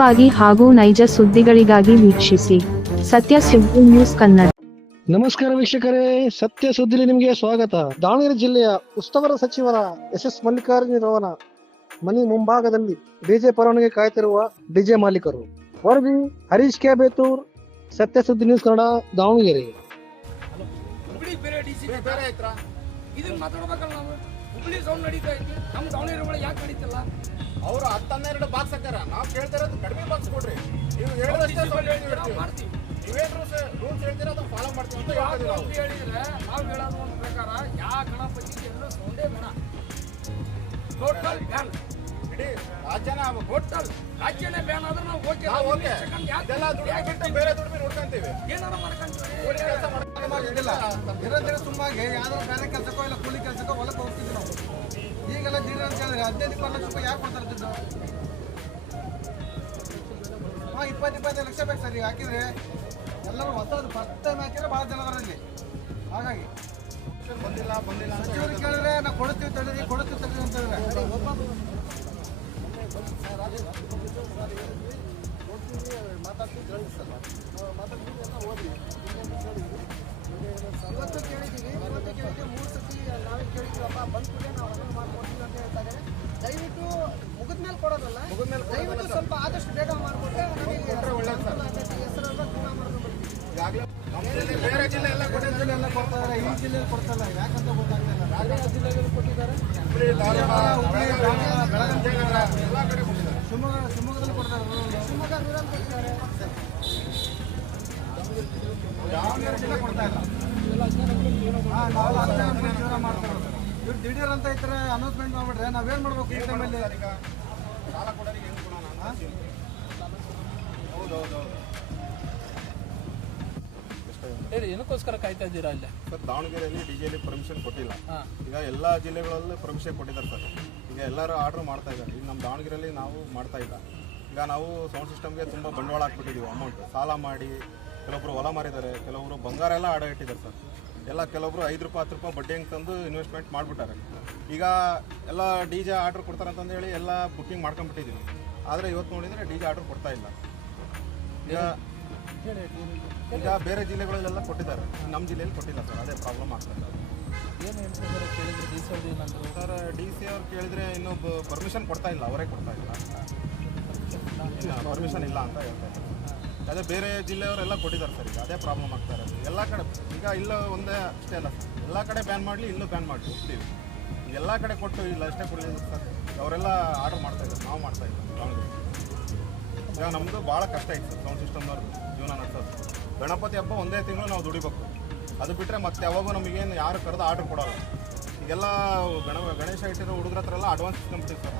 ವಾಗಿ ಹಾಗೂ ನೈಜ ಸುದ್ದಿಗಳಿಗಾಗಿ ವೀಕ್ಷಿಸಿ ಸತ್ಯ ಸುದ್ದಿ ನ್ಯೂಸ್ ಕನ್ನಡ. ನಮಸ್ಕಾರ ವೀಕ್ಷಕರೇ ಸತ್ಯ ಸುದ್ದಿಲಿ ನಿಮಗೆ ಸ್ವಾಗತ. ದಾವಣಗೆರೆ ಜಿಲ್ಲೆಯ ಉಸ್ತವರ ಸಚಿವರ ಎಸ್ ಎಸ್ ಮಲ್ಲಿಕಾರ್ಜುನರವರ ಮನೆ ಮುಂಭಾಗದಲ್ಲಿ ಡಿಜೆ ಪರವಾನಿಗೆ ಕಾಯ್ತಿರುವ ಡಿಜೆ ಮಾಲೀಕರು. ವರದಿ ಹರೀಶ್ ಕೆ ಬೇತೂರ್ ಸತ್ಯ ಸುದ್ದಿ ನ್ಯೂಸ್ ಕನ್ನಡ ದಾವಣಗೆರೆ. ಇದನ್ನ ಮಾತಾಡ್ಬೇಕಲ್ಲ ನಾವು. ಹುಬ್ಳಿ ಸೌಂಡ್ ನಡೀತಾ ಐತಿ ನಮ್ಮ ದಾವಣಗೆರೆ ಒಳಗೆ ಯಾಕೆ ನಡೀತಿಲ್ಲ? ಅವರು ಹತ್ತನ್ನೆರಡು ಬಾಕ್ಸ್ ಹಾಕ್ಯಾರ. ನಾವು ಕೇಳ್ತಿರೋದು ಕಡಿಮೆ ಬಾಕ್ಸ್ ಕೊಡ್ರಿ. ನೀವು ಹೇಳಿದಷ್ಟೇ ನಾವು ಹೇಳ್ತೀವಿ. ನಾವು ಮಾಡ್ತೀವಿ ನೀವೇನು ರೂಲ್ಸ್ ಹೇಳ್ತೀರಾ ಅದನ್ನ ಫಾಲೋ ಮಾಡ್ತೀವಿ ಅಂತ ಹೇಳಿದ್ರೆ ನಾವು ಹೇಳೋದು ಒಂದು ಪ್ರಕಾರ ಯಾವ ಗಣಪತಿ ಎಲ್ಲೂ ಸೌಂಡೇ ಬೇಡ. ಟೋಟಲ್ ಬ್ಯಾನ್ ಇಡೀ ರಾಜ್ಯನ. ಟೋಟಲ್ ರಾಜ್ಯನೇ ಬ್ಯಾನ್ ಆದ್ರೆ ನಾವು ಓಕೆ ನಾವು ಓಕೆ ಇದೆಲ್ಲ ದುಡ್ಡು ಬಿಟ್ಟು ಬೇರೆ ದುಡ್ಡು ನೋಡ್ಕೊಂತೀವಿ ಏನಾರ ಮಾಡ್ಕೊಂತೀವಿ ಕೂಲಿ ಕೆಲಸ ಮಾಡ್ಕೊಂಡಿಲ್ಲ ಇರೋದ್ರೆ ಸುಮ್ಮಗೆ ಯಾವ್ದಾದ್ರು ಬೇರೆ ಕೆಲಸಕ್ಕೋ ಇಲ್ಲ ಕೂಲಿ ಕೆಲಸಕ್ಕೋ ಹೊಲಕ್ಕೆ ಹೋಗ್ತಿದ್ವಿ ನಾವು. ಹದಿನೈದು ರೂಪಾಯಿ ಯಾಕೆ ಕೊಡ್ತಾರೆ ದುಡ್ಡು? ಹಾಂ, ಇಪ್ಪತ್ತು ಲಕ್ಷ ಬೇಕು ಸರ್ ಹಾಕಿದ್ರೆ. ಎಲ್ಲರೂ ಹೊಸದು ಫಸ್ಟ್ ಟೈಮ್ ಹಾಕಿದ್ರೆ ಭಾಳ ಜನ ಅದರಲ್ಲಿ ಹಾಗಾಗಿ. ಬಂದಿಲ್ಲ ಬಂದಿಲ್ಲ ಕೇಳಿದ್ರೆ ನಾವು ಕೊಡ್ತೀವಿ ತಳಿರಿ ಕೊಡ್ತೀವಿ ತಡೀರಿ ಅಂತ ಹೇಳಿದ್ರೆ. ಇವತ್ತು ಕೇಳಿದ್ದೀವಿ ಇವತ್ತು ಕೇಳಿದ್ದೀವಿ ಮೂರು ಸತಿ ಈಗಾಗಲೇ ಬೇರೆ ಜಿಲ್ಲೆ ಎಲ್ಲ ಬೇರೆ ಎಲ್ಲ ಕೊಡ್ತಾರೆ ಈ ಜಿಲ್ಲೆಯಲ್ಲಿ ಕೊಡ್ತಲ್ಲ ಯಾಕಂತ ಗೊತ್ತಾಗ್ತಿಲ್ಲ. ಬೇರೆ ಜಿಲ್ಲೆಯಲ್ಲಿ ಕೊಟ್ಟಿದ್ದಾರೆ. ಎಲ್ಲ ಕಡೆ ಕೊಟ್ಟಿದ್ದಾರೆ. ಶಿವಮೊಗ್ಗ ಶಿವಮೊಗ್ಗದಲ್ಲಿ ಕೊಡ್ತಾರೆ. ಶಿವಮೊಗ್ಗ ರೂರಲ್ ಕೊಟ್ಟಿದ್ದಾರೆ ದಾವಣಗೆರೆ ಜಿಲ್ಲೆ ಕೊಡ್ತಾ ಇಲ್ಲ. ಹಾಂ ನಾವೆಲ್ಲ ಹತ್ತು ಜನ ಫ್ರೆಂಡ್ಸ್ ಜೀವನ ಮಾಡ್ತಾ ಇರೋದು. ಇವ್ರು ದಿಢೀರ್ ಅಂತ ಇದ್ರೆ ಅನೌನ್ಸ್ಮೆಂಟ್ ಮಾಡ್ಬಿಟ್ರೆ ನಾವೇನು ಮಾಡ್ಬೇಕು ಈ ಟೈಮಲ್ಲಿ ಈಗ ಸಾಲ ಕೊಡೋರಿಗೆ ಏನು ಕೊಡೋಣ? ಹೌದು ಹೌದು ಹೌದು. ಹೇಳಿ ಏನಕ್ಕೋಸ್ಕರ ಕಾಯ್ತಾ ಇದ್ದೀರಾ ಅಲ್ಲೇ? ಸರ್ ದಾವಣಗೆರೆಯಲ್ಲಿ ಡಿ ಜೆಲಿ ಪರ್ಮಿಷನ್ ಕೊಟ್ಟಿಲ್ಲ ಈಗ ಎಲ್ಲ ಜಿಲ್ಲೆಗಳಲ್ಲೂ ಪರ್ಮಿಷನ್ ಕೊಟ್ಟಿದ್ದಾರೆ ಸರ್. ಈಗ ಎಲ್ಲರೂ ಆರ್ಡರ್ ಮಾಡ್ತಾ ಇದ್ದಾರೆ. ಈಗ ನಮ್ಮ ದಾವಣಗೆರೆಯಲ್ಲಿ ನಾವು ಮಾಡ್ತಾ ಇಲ್ಲ. ಈಗ ನಾವು ಸೌಂಡ್ ಸಿಸ್ಟಮ್ಗೆ ತುಂಬ ಬಂಡವಾಳ ಹಾಕ್ಬಿಟ್ಟಿದ್ದೀವಿ ಅಮೌಂಟ್ ಸಾಲ ಮಾಡಿ ಕೆಲವೊಬ್ರು ಹೊಲ ಮಾರಿದ್ದಾರೆ ಕೆಲವೊಬ್ರು ಬಂಗಾರ ಎಲ್ಲ ಆಡ ಇಟ್ಟಿದ್ದಾರೆ ಸರ್. ಎಲ್ಲ ಕೆಲವೊಬ್ರು ಐದು ರೂಪಾಯಿ ಹತ್ತು ರೂಪಾಯಿ ಬಡ್ಡಿ ಹಂಗೆ ತಂದು ಇನ್ವೆಸ್ಟ್ಮೆಂಟ್ ಮಾಡಿಬಿಟ್ಟಾರೆ. ಈಗ ಎಲ್ಲ ಡಿ ಜೆ ಆರ್ಡ್ರ್ ಕೊಡ್ತಾರೆ ಅಂತಂದೇಳಿ ಎಲ್ಲ ಬುಕ್ಕಿಂಗ್ ಮಾಡ್ಕೊಂಬಿಟ್ಟಿದ್ದೀವಿ ಆದರೆ ಇವತ್ತು ನೋಡಿದರೆ ಡಿ ಜೆ ಆರ್ಡ್ರ್ ಕೊಡ್ತಾ ಇಲ್ಲ. ಈಗ ಈಗ ಬೇರೆ ಜಿಲ್ಲೆಗಳಲ್ಲೆಲ್ಲ ಕೊಟ್ಟಿದ್ದಾರೆ. ನಮ್ಮ ಜಿಲ್ಲೆಯಲ್ಲಿ ಕೊಟ್ಟಿಲ್ಲ ಸರ್ ಅದೇ ಪ್ರಾಬ್ಲಮ್ ಆಗ್ತದೆ ಏನು ಹೇಳ್ತಿದ್ದಾರೆ ಕೇಳಿದ್ರೆ ಡಿ ಸಿ ಏನಂದ್ರು? ಸರ್ ಡಿ ಸಿ ಅವ್ರು ಕೇಳಿದ್ರೆ ಇನ್ನೂ ಪರ್ಮಿಷನ್ ಕೊಡ್ತಾ ಇಲ್ಲ ಅವರೇ ಕೊಡ್ತಾ ಇಲ್ಲ. ಪರ್ಮಿಷನ್ ಇಲ್ಲ ಅಂತ ಹೇಳ್ತಾರೆ ಅದೇ ಬೇರೆ ಜಿಲ್ಲೆಯವರೆಲ್ಲ ಕೊಟ್ಟಿದ್ದಾರೆ ಸರ್ ಈಗ ಅದೇ ಪ್ರಾಬ್ಲಮ್ ಆಗ್ತಾ ಇರೋದು. ಎಲ್ಲ ಕಡೆ ಈಗ ಇಲ್ಲ ಒಂದೇ ಅಷ್ಟೇ ಅಲ್ಲ ಎಲ್ಲ ಕಡೆ ಬ್ಯಾನ್ ಮಾಡಲಿ ಇಲ್ಲೂ ಬ್ಯಾನ್ ಮಾಡಿ ಹೋಗ್ತೀವಿ ಎಲ್ಲ ಕಡೆ ಕೊಟ್ಟು ಇಲ್ಲ ಅಷ್ಟೇ ಕೊಡಲಿ ಸರ್. ಅವರೆಲ್ಲ ಆರ್ಡರ್ ಮಾಡ್ತಾ ಇದ್ದಾರೆ ನಾವು ಮಾಡ್ತಾ ದಾವಣಗೆರೆ ಈಗ ನಮ್ಮದು ಭಾಳ ಕಷ್ಟ ಇತ್ತು ಸೌಂಡ್ ಸಿಸ್ಟಮ್ನವ್ರು ಜೀವನ ನಡೆಸೋದು. ಗಣಪತಿ ಹಬ್ಬ ಒಂದೇ ತಿಂಗಳು ನಾವು ದುಡಿಬೇಕು. ಅದು ಬಿಟ್ಟರೆ ಮತ್ತೆ ಯಾವಾಗೂ ನಮಗೇನು ಯಾರು ಕರೆದು ಆರ್ಡ್ರ್ ಕೊಡೋಲ್ಲ. ಈಗೆಲ್ಲ ಗಣ, ಗಣೇಶ ಇಟ್ಟಿರೋ ಹುಡುಗರ ಹತ್ರ ಎಲ್ಲ ಅಡ್ವಾನ್ಸ್ ಇಸ್ಕೊಂಬಿಟ್ಟಿವಿ ಸರ್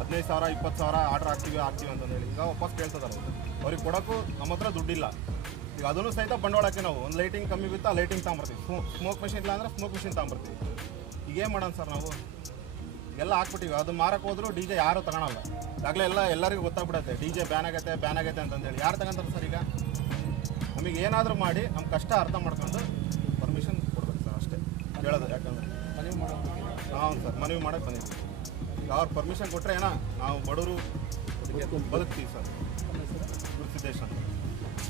ಹದಿನೈದು ಸಾವಿರ, ಇಪ್ಪತ್ತು ಸಾವಿರ ಆರ್ಡ್ರ್ ಹಾಕ್ತೀವಿ ಹಾಕ್ತೀವಿ ಅಂತಂದೇಳಿ ಈಗ ವಾಪಸ್ ಕೇಳ್ತದಲ್ಲ ಅವ್ರು. ಅವ್ರಿಗೆ ಕೊಡೋಕ್ಕೂ ನಮ್ಮ ಹತ್ರ ದುಡ್ಡಿಲ್ಲ. ಈಗ ಅದನ್ನು ಸಹಿತ ಬಂಡವಾಳಕ್ಕೆ ನಾವು ಒಂದು ಲೈಟಿಂಗ್ ಕಮ್ಮಿ ಬಿತ್ತು ಆ ಲೈಟಿಂಗ್ ತಗೊಂಬರ್ತೀವಿ. ಸ್ಮೋ ಸ್ಮೋಕ್ ಮೆಷಿನ್ ಇಲ್ಲ ಅಂದ್ರೆ ಸ್ಮೋಕ್ ಮೆಷಿನ್ ತಗೊಂಬರ್ತೀವಿ. ಈಗೇನು ಮಾಡೋಣ ಸರ್ ನಾವು? ಎಲ್ಲ ಹಾಕ್ಬಿಟ್ಟಿವಿ. ಅದು ಮಾರಕ್ಕೆ ಹೋದ್ರು ಡಿ ಜೆ ಯಾರು ತಗೊಳಲ್ಲ. ಆಗಲೇ ಎಲ್ಲ ಎಲ್ಲರಿಗೂ ಗೊತ್ತಾಗ್ಬಿಡತ್ತೆ. ಡಿ ಜೆ ಬ್ಯಾನ್ ಆಗತ್ತೆ ಬ್ಯಾನ್ ಆಗತ್ತೆ ಅಂತಂದೇಳಿ. ಯಾರು ತಗೊಂತಾರೆ ಸರ್ ಈಗ? ನಮಗೆ ಏನಾದರೂ ಮಾಡಿ ನಮ್ಮ ಕಷ್ಟ ಅರ್ಥ ಮಾಡ್ಕೊಂಡು ಪರ್ಮಿಷನ್ ಕೊಡ್ಬೇಕು ಸರ್ ಅಷ್ಟೇ. ಹೇಳೋದು ಯಾಕಂದ್ರೆ. ಮನವಿ ಮಾಡೋದು ಹಾಂ ಸರ್ ಮನವಿ ಮಾಡಕ್ಕೆ ಬಂದಿದ್ದೀವಿ. ಈಗ ಅವ್ರು ಪರ್ಮಿಷನ್ ಕೊಟ್ಟರೆ ಏನೋ? ನಾವು ಬಡವರು ಬದುಕ್ತೀವಿ ಸರ್. ಗುರುಸಿದ್ದೇಶ್ ಅಂತ.